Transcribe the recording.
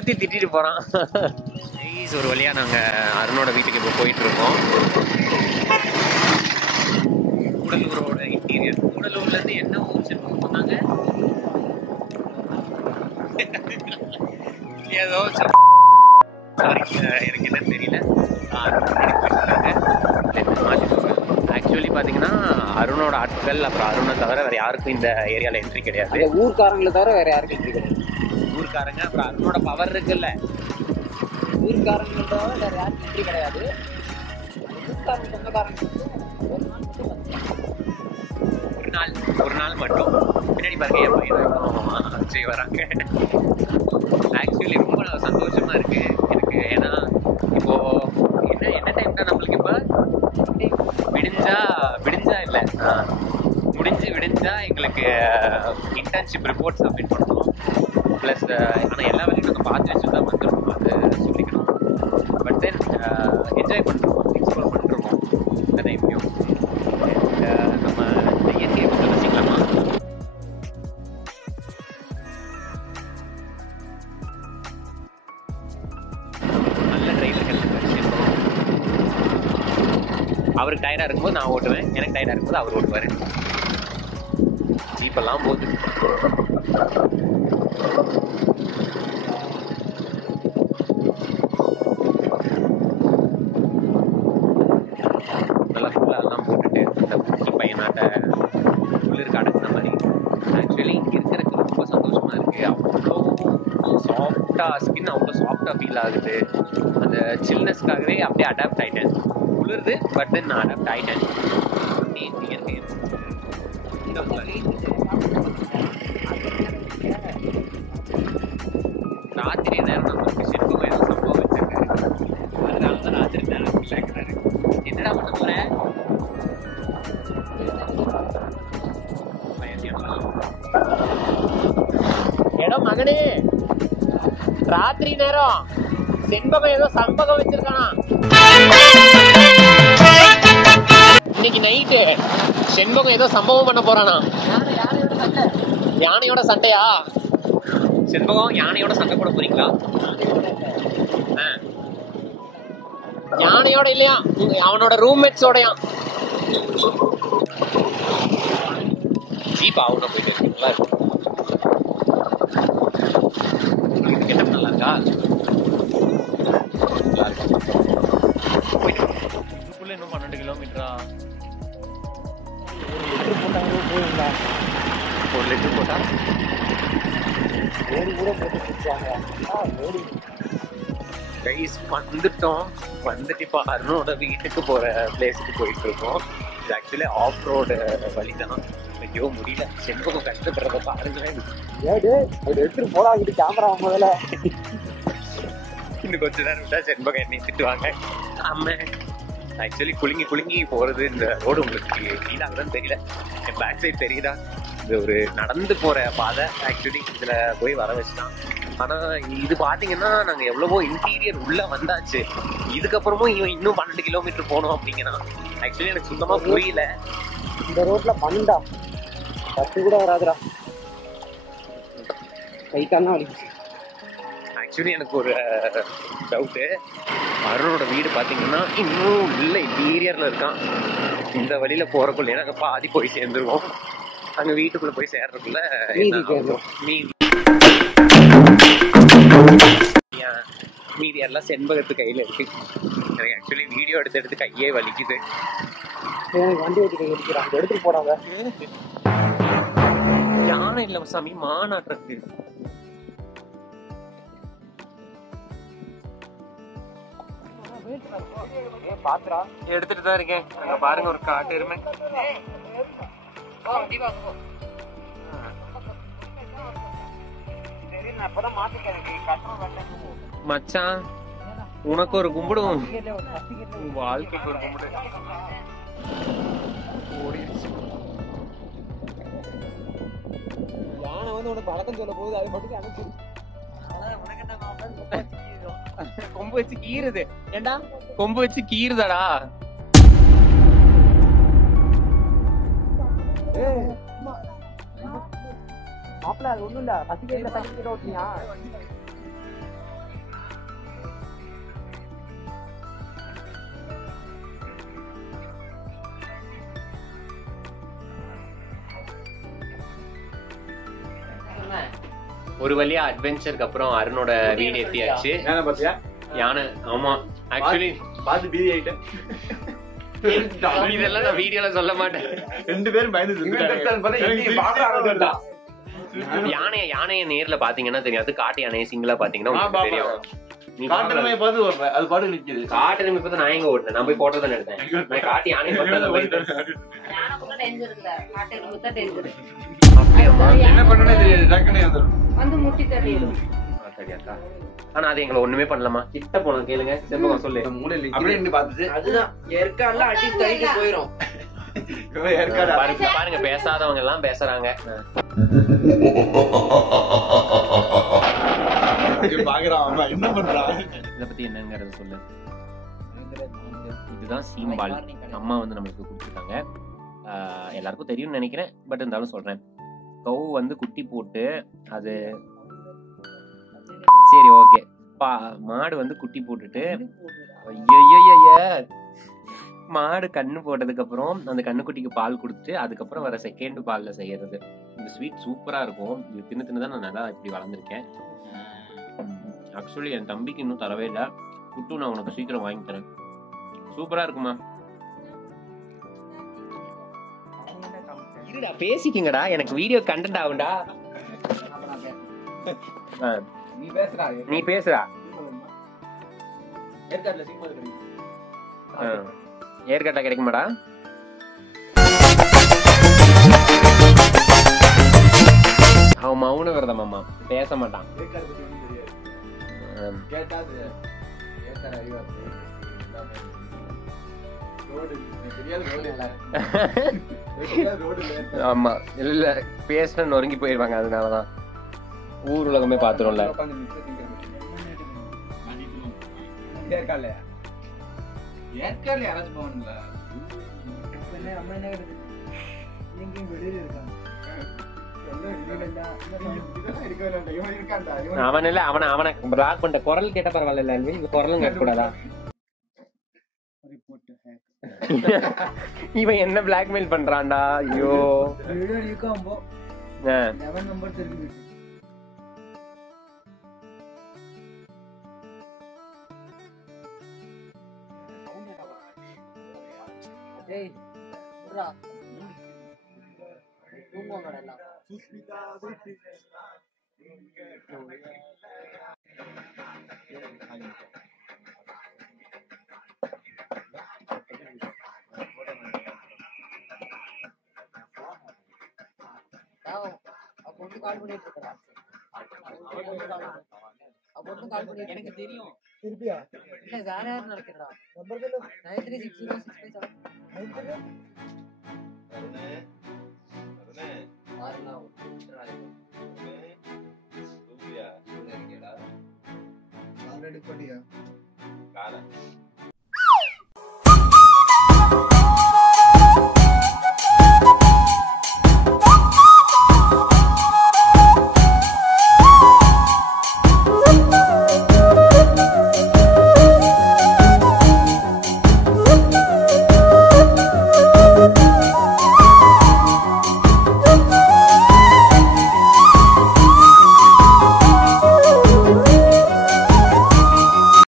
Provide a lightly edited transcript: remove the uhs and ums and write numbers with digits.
நிறுத்தி திட்டிட்டு போறான். ஒரு வழியா நாங்க அருணோட வீட்டுக்கு இப்போ போயிட்டு இருக்கோம். கூடலூரோட இன்டீரியர். கூடலூர்ல இருந்து என்ன ஊர் செல்வம் பண்ணாங்க? ஏதோ எனக்கு என்ன தெரியல. ஆக்சுவலி பாத்தீங்கன்னா அருணோட ஆட்கள் அப்புறம் அருணை தவிர வேற யாருக்கும் இந்த ஏரியால என்ட்ரி கிடையாது. ஊர்க்காரங்களை தவிர வேற யாருக்கும் என்ட்ரி கிடையாது. ஊர்க்காரங்க அப்புறம் அருணோட பவர் இருக்குல்ல, ஊர்க்காரங்களை தவிர வேற யாருக்கும் என்ட்ரி கிடையாது. ஊர்க்காரங்க சொந்தக்காரங்க ஒரு நாள் மட்டும் பின்னாடி பாருங்க என் பையன் அஜய் வராங்க. ஆக்சுவலி ரொம்ப சந்தோஷமா இருக்கு எனக்கு. ஏன்னா இப்போ என்ன டைம் தான் நம்மளுக்கு இப்போ விடிஞ்சா எங்களுக்கு இன்டர்ன்ஷிப் ரிப்போர்ட் சப்மிட் பண்ணணும். ப்ளஸ் ஆனால் எல்லா வேலையும் நாங்கள் பார்த்து வச்சு தான் வந்துருக்கோம், அது சொல்லிக்கணும். பட் தென் என்ஜாய் பண்ணுறோம், எக்ஸ்ப்ளோர் பண்ணுறோம் இந்த டைம்லையும். நம்ம இந்த இயற்கையை கொஞ்சம் ரசிக்கலாமா? நல்ல டிரைவர் கிடைச்சிருக்காரு. அவருக்கு டயர்டாக இருக்கும்போது நான் ஓட்டுவேன், எனக்கு டயர்டாக இருக்கும்போது அவர் ஓட்டுவார். ஜீப்பெல்லாம் போகுது. நல்லா ஃபுல்லாலாம் போட்டுட்டு இந்த ஊட்டி பையனாட்ட குளிருக்கு அடக்குன மாதிரி. ஆக்சுவலி இங்கே இருக்கிறதுக்கு ரொம்ப சந்தோஷமாக இருக்குது. அவ்வளோ சாஃப்டாக ஸ்கின் அவ்வளோ சாஃப்டாக ஃபீல் ஆகுது. அந்த சில்னஸ்க்காகவே அப்படியே அடாப்ட் ஆகிட்டேன். குளிருது பட் தென் நான் அடாப்ட் ஆகிட்டேன். இயற்கை ராத்திரி நேரம் நம்மளுக்கு சிற்பம் ஏதோ சம்பவம் வச்சிருக்காரு. அதனால தான் ராத்திரி நேரம் இல்லைங்கிறாரு. என்னடா பண்ண போறேன்? இடம் மகனே, ராத்திரி நேரம் செண்பகம் ஏதோ சம்பகம் வச்சிருக்கானா. இன்னைக்கு நைட்டு செண்பகம் ஏதோ சம்பவம் பண்ண போறானா. யானையோட சண்டையா? செண்பகம் யானையோட சண்டை போட போறீங்களா? யானையோட இல்லையா, அவனோட ரூம்மேட்ஸோடயா? ஜீப் அவன போயிட்டு இருக்கீங்களா? கெட்டப் நல்லா இருக்கா? போயிட்டு இன்னும் 12 கிலோமீட்டரா? 1 லிட்டர் போட்டா வந்துட்டோம். வந்துட்டு இப்போ அருணோட வீட்டுக்கு போற பிளேஸுக்கு போயிட்டு இருக்கோம். இது ஆக்சுவலி ஆஃப் ரோடு வழி தான். ஐயோ முடியல, செண்பகம் கஷ்டப்படுறத பாருங்களேன். எடுத்துட்டு போடாது கேமரா முதல்ல. இன்னும் கொஞ்ச நேரம் விட்டா செண்பகம் என்னை திட்டுவாங்க. ஆமா, ஆக்சுவலி குலுங்கி போறது இந்த ரோடு உங்களுக்கு ஃபீல் ஆகுதுன்னு தெரியல. என் பேக் சைட் தெரியுதா? இது ஒரு நடந்து போற பாதை. ஆக்சுவலி இதுல போய் வர வச்சுதான். ஆனா இது பாத்தீங்கன்னா நாங்க எவ்வளவோ இன்டீரியர் உள்ள வந்தாச்சு. இதுக்கப்புறமும் இன்னும் 12 கிலோமீட்டர் போனோம் அப்படிங்கன்னா ஆக்சுவலி எனக்கு சுத்தமா புரியல. இந்த ரோட்ல 12 10 கூட வராதுடா. கைக்கான வலிக்குது. ஆக்சுவலி எனக்கு ஒரு டவுட்டு. அருணோட வீடு பார்த்தீங்கன்னா இன்னும் இல்லை, இன்டீரியரில் இருக்கான். இந்த வழியில் போகிறக்குள்ளே நாங்கள் பாதி போய் சேர்ந்துருவோம். அங்கே வீட்டுக்குள்ளே போய் சேர்றதுக்குள்ள மீதி எல்லாம் செண்பகத்து கையில் இருக்கு. எனக்கு ஆக்சுவலி வீடியோ எடுத்து கையே வலிக்குது. வண்டி ஓட்டி எடுக்கிறாங்க, எடுத்துட்டு போறாங்க. யானை இல்லை சாமி, மாநாட்டுறது. எடுத்துட்டு தான் இருக்கேன். அங்க பாருங்க ஒரு காட்டு எருமை. மச்சான் உனக்கு ஒரு கும்பிடும், வாழ்க்கைக்கு ஒரு கும்பிடு. யானை வந்து உனக்கு பழக்கம் சொல்ல போகுது, அது மட்டும் அனுப்பிச்சு. கொம்பு வச்சு கீறுது. ஏண்டா கொம்பு வச்சு கீறுதாடா? மாப்பிள்ள அது ஒண்ணும் இல்ல, பசிக்க ஓட்டியா? ஒரு வழியா அட்வென்ச்சருக்கு அப்புறம் அருணோட வீடு எத்தியாச்சு. யானை. ஆமா ஆக்சுவலி பார்த்து பீதி ஆயிட்டேன். இதெல்லாம் நான் வீடியோல சொல்ல மாட்டேன். 2 பேரும் பயந்து யானைய நேர்ல பாத்தீங்கன்னா தெரியாது. காட்டு யானையை சிங்கிளா பாத்தீங்கன்னா தெரியும். காட்டு எருமை நான் எங்க ஓட்டுனேன், நான் போய் போட்டோ தான் எடுத்தேன். நான் காட்டு யானை என்ன பண்ணனே தெரியாது, டக்குனே வந்து முட்டி தள்ளிடும். ஆனா அது எங்களை ஒண்ணுமே பண்ணலாமா? கிட்ட போனோம் கேளுங்க. செம்பகம் சொல்லு. அப்படியே நின்னு பாத்துச்சு. அதுதான் ஏற்காடுல அடி தள்ளிட்டு போயிரும். பாருங்க பேசாதவங்க எல்லாம் பேசுறாங்க. என்ன பண்றான் இத பத்தி என்னங்கறத சொல்லு. இதுதான் சீம்பால். அம்மா வந்து நம்மளுக்கு கொடுத்துட்டாங்க. எல்லாருக்கும் தெரியும்னு நினைக்கிறேன், பட் இருந்தாலும் சொல்றேன். கவு வந்து குட்டி போட்டு அது சரி ஓகே. மாடு வந்து குட்டி போட்டுட்டு மாடு கண்ணு போட்டதுக்கு அப்புறம் அந்த கண்ணுக்குட்டிக்கு பால் கொடுத்துட்டு அதுக்கப்புறம் வர செகண்ட் பால்ல செய்யறது. இந்த ஸ்வீட் சூப்பரா இருக்கும். இது தின்னு தின்னுதான் நான் நல்லா இப்படி வளர்ந்துருக்கேன். ஆக்சுவலி என் தம்பிக்கு இன்னும் தரவே இல்லை. குட்டு நான் உனக்கு சீக்கிரம் வாங்கி தரேன். சூப்பரா இருக்குமா? இருடா பேசிக்கிங்கடா, எனக்கு வீடியோ கண்டென்ட் ஆகும்டா. நீ பேசுறா. ஏற்காட்டில் கிடைக்குமாடா? அவன் மௌன விரதம் அம்மா, பேச மாட்டான். ஆமா இல்ல பேச நொறுங்கி போயிருவாங்க. அதனாலதான் ஊர் உலகமே பாத்துரும்ல. ஏற்காடுல யாராச்சும் போவானுங்களா? அவன் இல்ல அவனை பிளாக் பண்ண குரல் கேட்ட பரவாயில்ல. இந்த குரலும் கேட்க கூடாதா? இவன் என்ன பிளாக்மெயில் பண்றான்டா? ஐயோ எனக்கு தெரியும். வேற யாரும் நடக்கிறா?